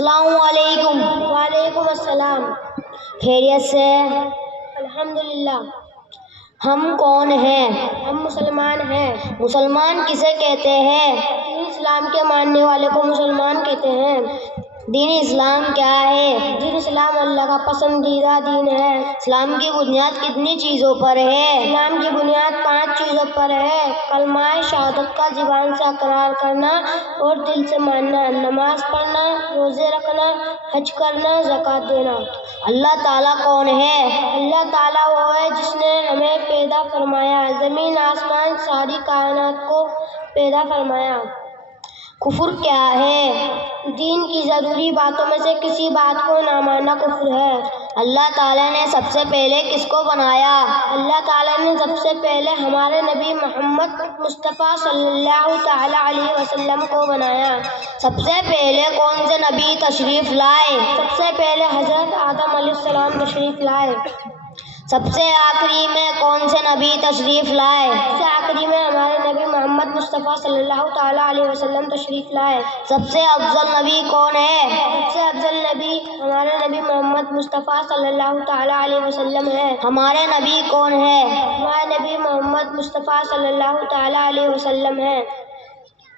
السلام علیکم۔ وعلیکم السلام۔ خیریت سے؟ الحمدللہ۔ ہم کون ہیں؟ ہم مسلمان ہیں۔ مسلمان کسے کہتے ہیں؟ دین اسلام کے ماننے والے کو مسلمان کہتے ہیں۔ دین اسلام کیا ہے؟ دین اسلام اللہ کا پسندیدہ دین ہے۔ اسلام کی بنیاد کتنی چیزوں پر ہے؟ اسلام کی بنیاد 5 چیزوں پر ہے۔ کلمہ شہادت کا زبان سے اقرار کرنا اور دل سے ماننا، نماز پڑھنا، روزے رکھنا، حج کرنا، زکوٰۃ دینا۔ اللہ تعالیٰ کون ہے؟ اللہ تعالیٰ وہ ہے جس نے ہمیں پیدا فرمایا، زمین آسمان ساری کائنات کو پیدا فرمایا۔ کفر کیا ہے؟ دین کی ضروری باتوں میں سے کسی بات کو نہ ماننا کفر ہے۔ اللہ تعالیٰ نے سب سے پہلے کس کو بنایا؟ اللہ تعالیٰ نے سب سے پہلے ہمارے نبی محمد مصطفیٰ صلی اللہ تعالیٰ علیہ وسلم کو بنایا۔ سب سے پہلے کون سے نبی تشریف لائے؟ سب سے پہلے حضرت آدم علیہ السلام تشریف لائے۔ سب سے آخری میں کون سے نبی تشریف لائے؟ سب سے آخری میں ہمارے نبی محمد مصطفیٰ صلی اللہ تعالیٰ علیہ وسلم تشریف لائے۔ سب سے افضل نبی کون ہے؟ سب سے افضل نبی ہمارے نبی محمد مصطفیٰ صلی اللہ تعالیٰ علیہ وسلم ہے۔ ہمارے نبی کون ہے؟ ہمارے نبی محمد مصطفیٰ صلی اللہ تعالیٰ علیہ وسلم ہے۔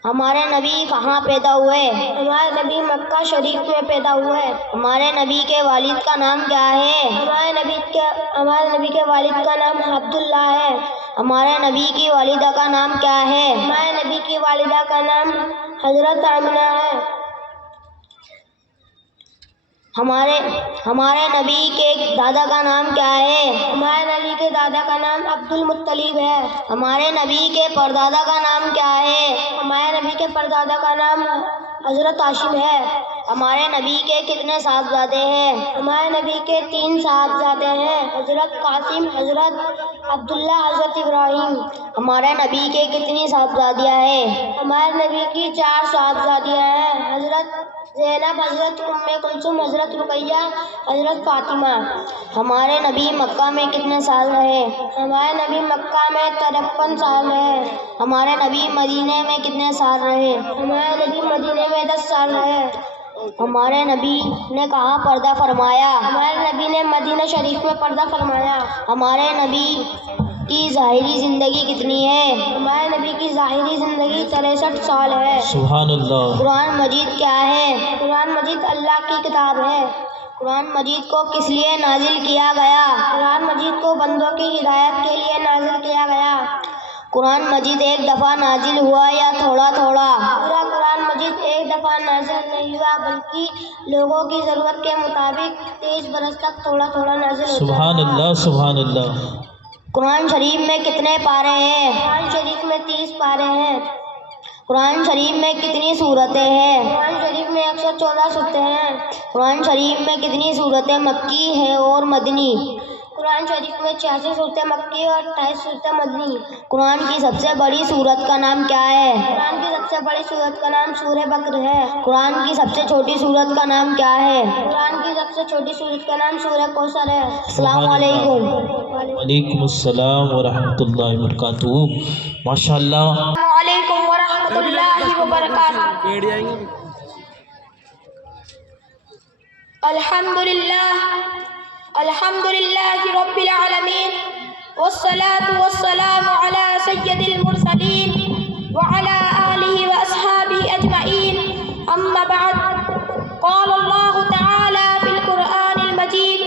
ہمارے نبی کہاں پیدا ہوئے؟ ہمارے نبی مکہ شریف میں پیدا ہوئے۔ ہمارے نبی کے والد کا نام کیا ہے؟ ہمارے نبی کے والد کا نام عبداللہ ہے۔ ہمارے نبی کی والدہ کا نام کیا ہے؟ ہمارے نبی کی والدہ کا نام حضرت آمنہ ہے۔ ہمارے نبی کے دادا کا نام کیا ہے؟ ہمارے نبی کے دادا کا نام عبد المطلب ہے۔ ہمارے نبی کے پردادا کا نام کیا ہے؟ ہمارے نبی کے پردادا کا نام حضرت ہاشم ہے۔ ہمارے نبی کے کتنے صاحبزادے ہیں؟ ہمارے نبی کے 3 صاحبزادے ہیں، حضرت قاسم، حضرت عبداللہ، حضرت ابراہیم۔ ہمارے نبی کے کتنی صاحبزادیاں ہیں؟ ہمارے نبی کی 4 صاحبزادیاں ہیں، حضرت زینب، حضرت ام کلثوم، حضرت رقیہ، حضرت فاطمہ۔ ہمارے نبی مکہ میں کتنے سال رہے؟ ہمارے نبی مکہ میں 53 سال رہے۔ ہمارے نبی مدینے میں کتنے سال رہے؟ ہمارے نبی مدینے میں 10 سال رہے۔ ہمارے نبی نے کہاں پردہ فرمایا؟ ہمارے نبی نے مدینہ شریف میں پردہ فرمایا۔ ہمارے نبی کی ظاہری زندگی کتنی ہے؟ ہمارے نبی کی ظاہری زندگی 63 سال ہے۔ سبحان اللہ۔ قرآن مجید کیا ہے؟ قرآن مجید اللہ کی کتاب ہے۔ قرآن مجید کو کس لیے نازل کیا گیا؟ قرآن مجید کو بندوں کی ہدایت کے لیے نازل کیا گیا۔ قرآن مجید ایک دفعہ نازل ہوا یا تھوڑا تھوڑا؟ پورا قرآن مجید ایک دفعہ نازل نہیں ہوا بلکہ لوگوں کی ضرورت کے مطابق 23 برس تک تھوڑا تھوڑا نازل ہوتا ہے۔ سبحان اللہ، سبحان اللہ۔ قرآن شریف میں کتنے پارے ہیں؟ قرآن شریف میں 30 پارے ہیں۔ قرآن شریف میں کتنی سورتیں ہیں؟ قرآن شریف میں 114 سورتیں ہیں۔ قرآن شریف میں کتنی سورتیں مکی ہیں اور مدنی؟ قرآن شریف میں 86 سورتیں مکی اور 28 سورتیں مدنی۔ قرآن کی سب سے بڑی سورت کا نام کیا ہے؟ قرآن کی سب سے بڑی سورت کا نام سورہ بقرہ ہے۔ قرآن کی سب سے چھوٹی سورت کا نام کیا ہے؟ قرآن کی سب سے چھوٹی سورت کا نام سورہ کوثر ہے۔ السلام علیکم۔ وعلیکم السلام ورحمۃ اللہ وبرکاتہ۔ ماشاء اللہ۔ السلام علیکم ورحمۃ اللہ وبرکاتہ۔ الحمد للہ رب العالمین، والصلاة والسلام علی سید المرسلین وعلی آلہ واصحابہ اجمعین، اما بعد، قال اللہ تعالی فی القرآن المجید،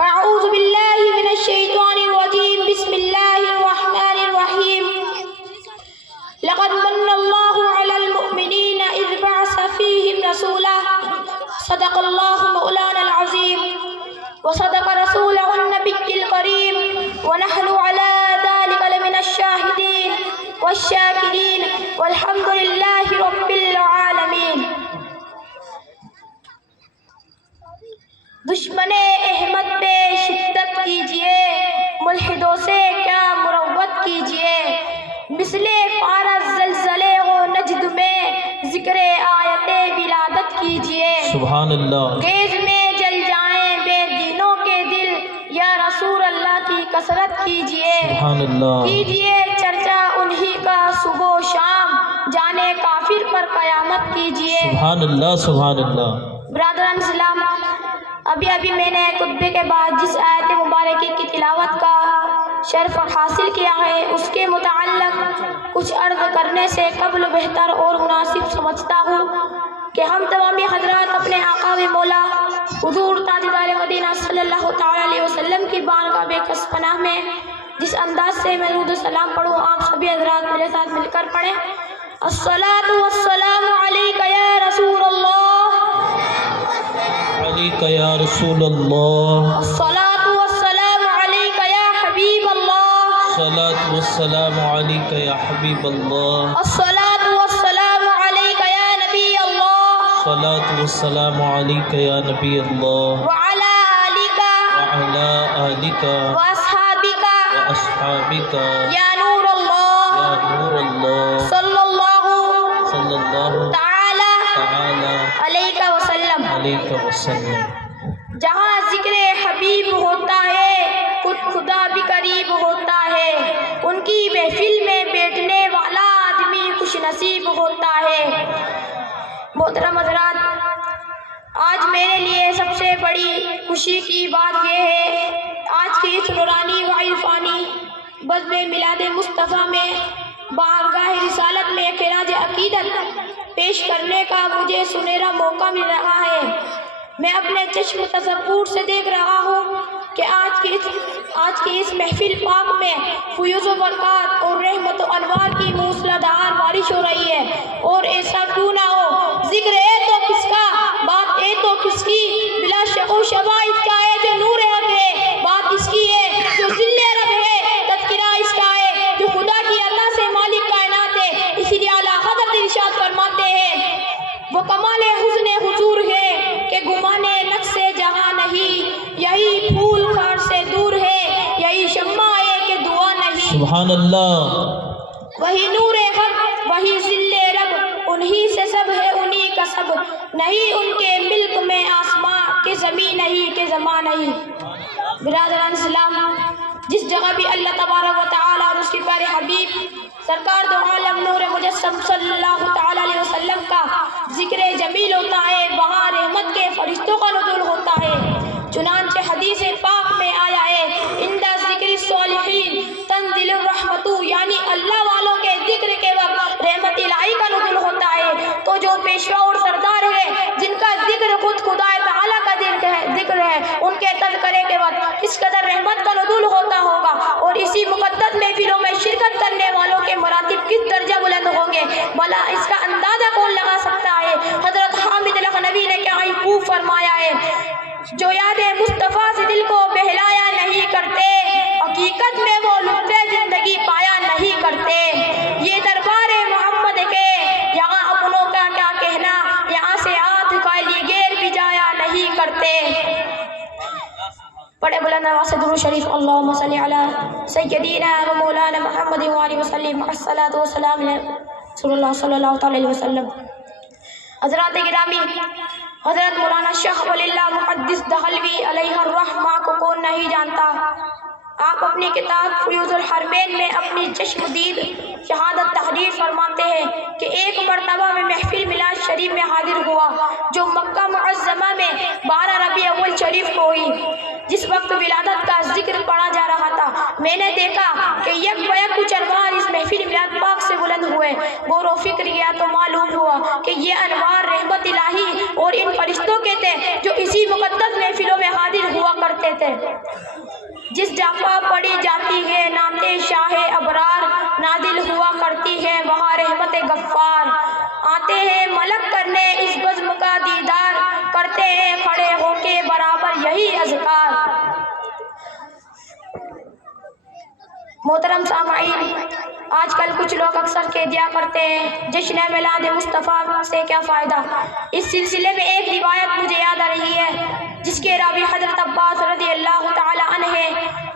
اعوذ باللہ من الشیطان الرجیم، بسم اللہ الرحمن الرحیم، لقد من اللہ علی المؤمنین اذ بعث فیہم رسولا، صدق اللہ مولانا العظیم وصدق رسولہ النبی الکریم، ونحن علی ذلک لمن الشاہدین والشاکرین، والحمد للہ رب العالمین۔ دشمن احمد پہ شدت کیجئے، ملحدوں سے کیا مروت کیجئے، مثل فارس زلزلے و نجد میں ذکر آیت ولادت کیجئے۔ سبحان اللہ۔ خیز میں جل جائیں بے دینوں کے دل، یا رسول اللہ کی کثرت کیجئے۔ سبحان اللہ۔ کیجئے چرچا ان انہی کا صبح و شام، جانے کافر پر قیامت کیجیے۔ سبحان اللہ سبحان اللہ۔ برادران اسلام، ابھی میں نے خطبے کے بعد جس آیت مبارکہ کی تلاوت کا شرف حاصل کیا ہے اس کے متعلق کچھ عرض کرنے سے قبل بہتر اور مناسب سمجھتا ہوں کہ ہم تمامی حضرات اپنے آقا و مولا حضور تاجدار مدینہ صلی اللہ تعالی علیہ وسلم کی بارگاہ بے کس پناہ میں جس انداز سے میں درود و سلام پڑھوں، آپ سبھی حضرات میرے ساتھ مل کر پڑھیں۔ الصلاۃ والسلام علیک یا رسول اللہ، علیک یا رسول اللہ، الصلاۃ والسلام علیک یا حبیب اللہ، الصلاۃ والسلام علیک یا حبیب اللہ، الصلاۃ والسلام علیک یا نبی اللہ، الصلاۃ والسلام علیک یا نبی اللہ، وعلی آلک وعلی آلک واصحابک واصحابک یا نور اللہ، یا نور اللہ صلی اللہ صلی اللہ تعالی تعالی علیہ وسلم۔ علیہ وسلم۔ جہاں ذکر حبیب ہوتا ہے خود خدا بھی قریب ہوتا ہے، ان کی محفل میں بیٹھنے والا آدمی خوش نصیب ہوتا ہے۔ محترم حضرات، آج میرے لیے سب سے بڑی خوشی کی بات یہ ہے، آج کی اس نورانی و عرفانی بزم میلاد مصطفیٰ میں بارگاہ رسالت میں خراج عقیدت پیش کرنے کا مجھے سنہرا موقع مل رہا ہے۔ میں اپنے چشم تصور سے دیکھ رہا ہوں کہ آج کی اس محفل پاک میں فیوز و برکات اور رحمت و انوار کی موسلا دھار بارش ہو رہی ہے، اور ایسا کیوں نہ ہو؟ ذکر ہے تو کس کا، بات ہے تو کس کی، بلا شک و شبہ اس کا ہے جو نور حق ہے، بات اس کی ہے جو ذل رب ہے، تذکرہ اس کا ہے جو خدا کی عطا سے مالک کائنات ہے۔ اسی لیے اعلیٰ حضرت ارشاد فرماتے ہیں، وہ کمال حسن حضور ہے کہ گمانے نقص جہاں نہیں، یہی پھول خار سے دور ہے، یہی شمع ہے کہ دعا نہیں۔ سبحان اللہ۔ وہی نور حق، وہی ذل رب، انہی سے سب ہے انہی کا سب، نہیں ان کے ملک میں آسماں کہ زمین نہیں کہ زمان نہیں۔ برادران اسلام، جس جگہ بھی اللہ تبارک و تعالیٰ اور اس کے پیارے حبیب سرکار دو عالم نور مجسم صلی اللہ تعالی علیہ وسلم کا ذکر جمیل ہوتا ہے، وہاں رحمت کے فرشتوں کا نزول ہوتا ہے۔ چنانچہ حدیث پاک میں آیا ہے، عند ذکر الصالحین تنزل الرحمت، یعنی اللہ والوں کے ذکر کے وقت رحمت الہی کا نزول ہوتا ہے۔ تو جو پیشوا اور سردار ہے جن کا ذکر خود خدا تعالیٰ کا ذکر ہے، ان کے تذکرے کے وقت اس قدر رحمت کا نزول ہوتا ہوگا، اور اسی مقدس محفلوں میں شرکت کرنے والوں کے مراتب کس درجہ بلند ہوں گے، بھلا اس کا اندازہ کون لگا سکتا ہے؟ حضرت حامد لکھنوی نے کیا خوب فرمایا ہے، جو یاد مصطفیٰ سے دل کو بہلایا نہیں کرتے، حقیقت میں وہ لطف زندگی پایا نہیں کرتے۔ یہ دربار محمد کے یہاں اپنوں کا کیا کہنا، یہاں سے ہاتھ کا لیگیر بھی جایا نہیں کرتے۔ پڑھے بلند آواز سے درود شریف، اللہم صلی علی سیدنا و مولانا محمد وآلہ وسلم، الصلاۃ والسلام علی رسول اللہ صلی اللہ تعالی علیہ وسلم۔ حضرات گرامی، حضرت مولانا شاہ ولی اللہ محدث دہلوی علیہ الرحمہ کو کون نہیں جانتا؟ آپ اپنی کتاب فیوز الحرمین میں اپنی چشم دید شہادت تحریر فرماتے ہیں کہ ایک مرتبہ میں محفل میلاد شریف میں حاضر ہوا جو مکہ معظمہ میں 12 ربیع اول شریف کو ہوئی۔ جس وقت ولادت کا ذکر پڑھا جا رہا تھا، میں نے دیکھا کہ یک بیک کچھ انوار اس محفل میلاد پاک سے بلند ہوئے۔ غور و فکر کیا تو معلوم ہوا کہ یہ انوار رحمت الہی اور ان فرشتوں کے تھے جو اسی مقدس محفلوں میں حاضر ہوا کرتے تھے۔ جس جگہ پڑھی جاتی ہے نعت شاہ ابرار، نازل ہوا کرتی ہے وہاں رحمت غفار، آتے ہیں ملک کرنے اس بزم کا دیدار، کرتے ہیں کھڑے ہو کے برابر یہی اذکار۔ محترم سامعین، آج کل کچھ لوگ اکثر کہہ دیا کرتے ہیں جشن میلاد مصطفیٰ سے کیا فائدہ۔ اس سلسلے میں ایک روایت مجھے یاد آ رہی ہے جس کے راوی حضرت عباس رضی اللہ تعالی عنہ ہے۔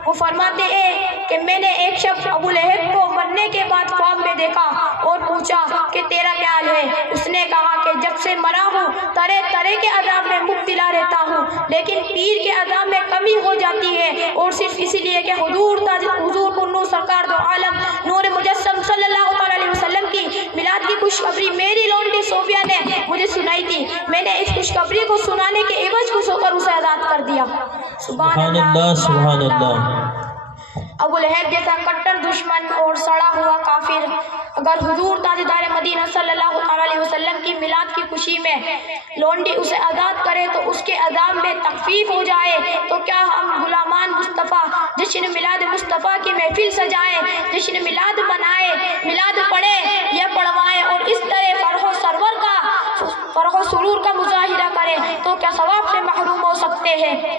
وہ فرماتے ہیں کہ میں نے ایک شخص ابو لہب کو مرنے کے بعد خواب میں دیکھا اور پوچھا کہ تیرا کیا حال ہے؟ اس نے کہا کہ جب سے مرا ہوں طرح طرح کے عذاب میں مبتلا رہتا ہوں، لیکن پیر کے عذاب میں کمی ہو جاتی ہے، اور صرف اسی لیے کہ حضور پر نور سرکار دو عالم نور مجسم صلی اللہ مجھے سنائی تھی، میں نے اس خوشخبری کو سنانے کے عوض خوش ہو کر اسے آزاد کر دیا۔ سبحان اللہ، سبحان اللہ۔ ابو لہب جیسا کٹر دشمن اور سڑا ہوا کافر اگر حضور تاجدار مدینہ صلی اللہ علیہ وسلم کی میلاد کی خوشی میں لونڈی اسے آزاد کرے تو اس کے عذاب میں تخفیف ہو جائے، تو کیا ہم غلامان مصطفیٰ جشن میلاد مصطفیٰ کی محفل سجائیں، جشن میلاد منائے، میلاد پڑھیں یا پڑھوائیں اور اس طرح فرح و سرور کا مظاہرہ کریں، تو کیا ثواب سے محروم ہو سکتے ہیں؟